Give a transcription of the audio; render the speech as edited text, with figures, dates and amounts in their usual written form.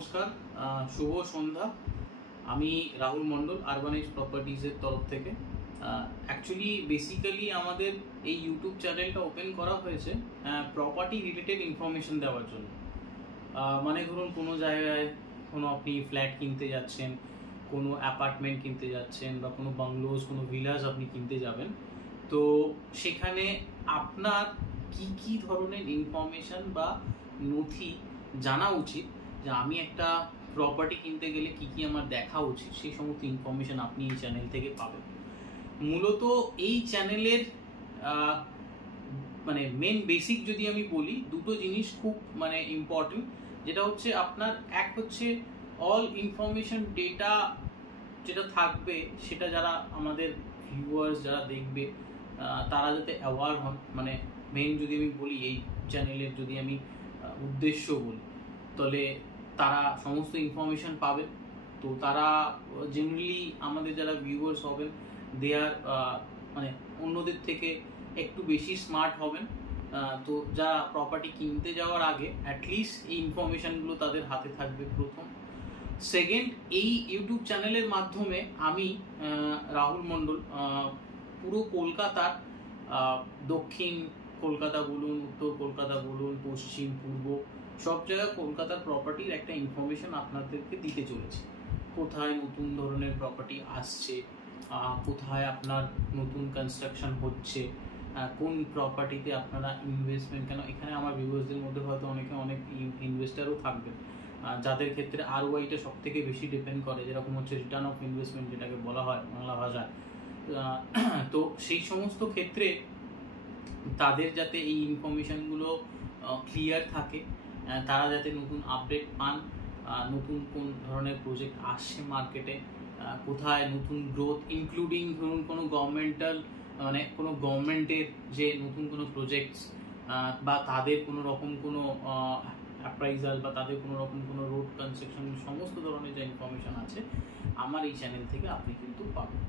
নমস্কার, শুভ সন্ধ্যা। আমি রাহুল মণ্ডল, আরবানাইজ প্রপার্টিজের তরফ থেকে। অ্যাকচুয়ালি বেসিক্যালি আমাদের এই ইউটিউব চ্যানেলটা ওপেন করা হয়েছে প্রপার্টি রিলেটেড ইনফরমেশন দেওয়ার জন্য। মানে ধরুন কোনো জায়গায় কোনো আপনি ফ্ল্যাট কিনতে যাচ্ছেন, কোনো অ্যাপার্টমেন্ট কিনতে যাচ্ছেন বা কোনো বাংলোজ, কোনো ভিলাস আপনি কিনতে যাবেন, তো সেখানে আপনার কি কি ধরনের ইনফরমেশন বা নথি জানা উচিত, যে আমি একটা প্রপার্টি কিনতে গেলে কি কি আমার দেখা উচিত, সেই সমস্ত ইনফরমেশন আপনি এই চ্যানেল থেকে পাবেন। মূলত এই চ্যানেলের মানে মেন বেসিক যদি আমি বলি, দুটো জিনিস খুব মানে ইম্পর্টেন্ট। যেটা হচ্ছে আপনার এক হচ্ছে অল ইনফরমেশন ডেটা যেটা থাকবে, সেটা যারা আমাদের ভিউয়ার্স যারা দেখবে তারা যাতে অ্যাওয়ার হন। মানে মেন যদি আমি বলি, এই চ্যানেলের যদি আমি উদ্দেশ্য বলি, তাহলে তারা সমস্ত ইনফরমেশন পাবেন। তো তারা জেনারেলি আমাদের যারা ভিউয়ার্স হবেন, দে আর মানে অন্যদের থেকে একটু বেশি স্মার্ট হবেন। তো যারা প্রপার্টি কিনতে যাওয়ার আগে অ্যাটলিস্ট এই ইনফরমেশনগুলো তাদের হাতে থাকবে প্রথম। সেকেন্ড, এই ইউটিউব চ্যানেলের মাধ্যমে আমি রাহুল মণ্ডল পুরো কলকাতার দক্ষিণ কলকাতা বলুন, উত্তর কলকাতা বলুন, পশ্চিম, পূর্ব, সব জায়গায় কলকাতার প্রপার্টির একটা ইনফরমেশন আপনাদেরকে দিতে চলেছি। কোথায় নতুন ধরনের প্রপার্টি আসছে, কোথায় আপনার নতুন কনস্ট্রাকশন হচ্ছে, কোন প্রপার্টিতে আপনারা ইনভেস্টমেন্ট, কেন এখানে আমার ভিউয়ার্সদের মধ্যে হয়তো অনেক ইনভেস্টারও থাকবেন যাদের ক্ষেত্রে ROI-টা সব থেকে বেশি ডিপেন্ড করে, যেরকম হচ্ছে রিটার্ন অফ ইনভেস্টমেন্ট যেটাকে বলা হয় বাংলা ভাষায়। তো সেই সমস্ত ক্ষেত্রে তাদের যাতে এই ইনফরমেশনগুলো ক্লিয়ার থাকে, তারা যাতে নতুন আপডেট পান, নতুন কোন ধরনের প্রজেক্ট আসছে মার্কেটে, কোথায় নতুন গ্রোথ, ইনক্লুডিং ধরুন কোনো গভর্নমেন্টাল মানে কোনো গভর্নমেন্টের যে নতুন কোনো প্রজেক্টস, বা তাদের কোনো রকম কোনো অ্যাপ্রাইজাল, বা তাদের কোনো রকম কোনো রোড কনস্ট্রাকশন, সমস্ত ধরনের যে ইনফরমেশন আছে আমার এই চ্যানেল থেকে আপনি কিন্তু পাবেন।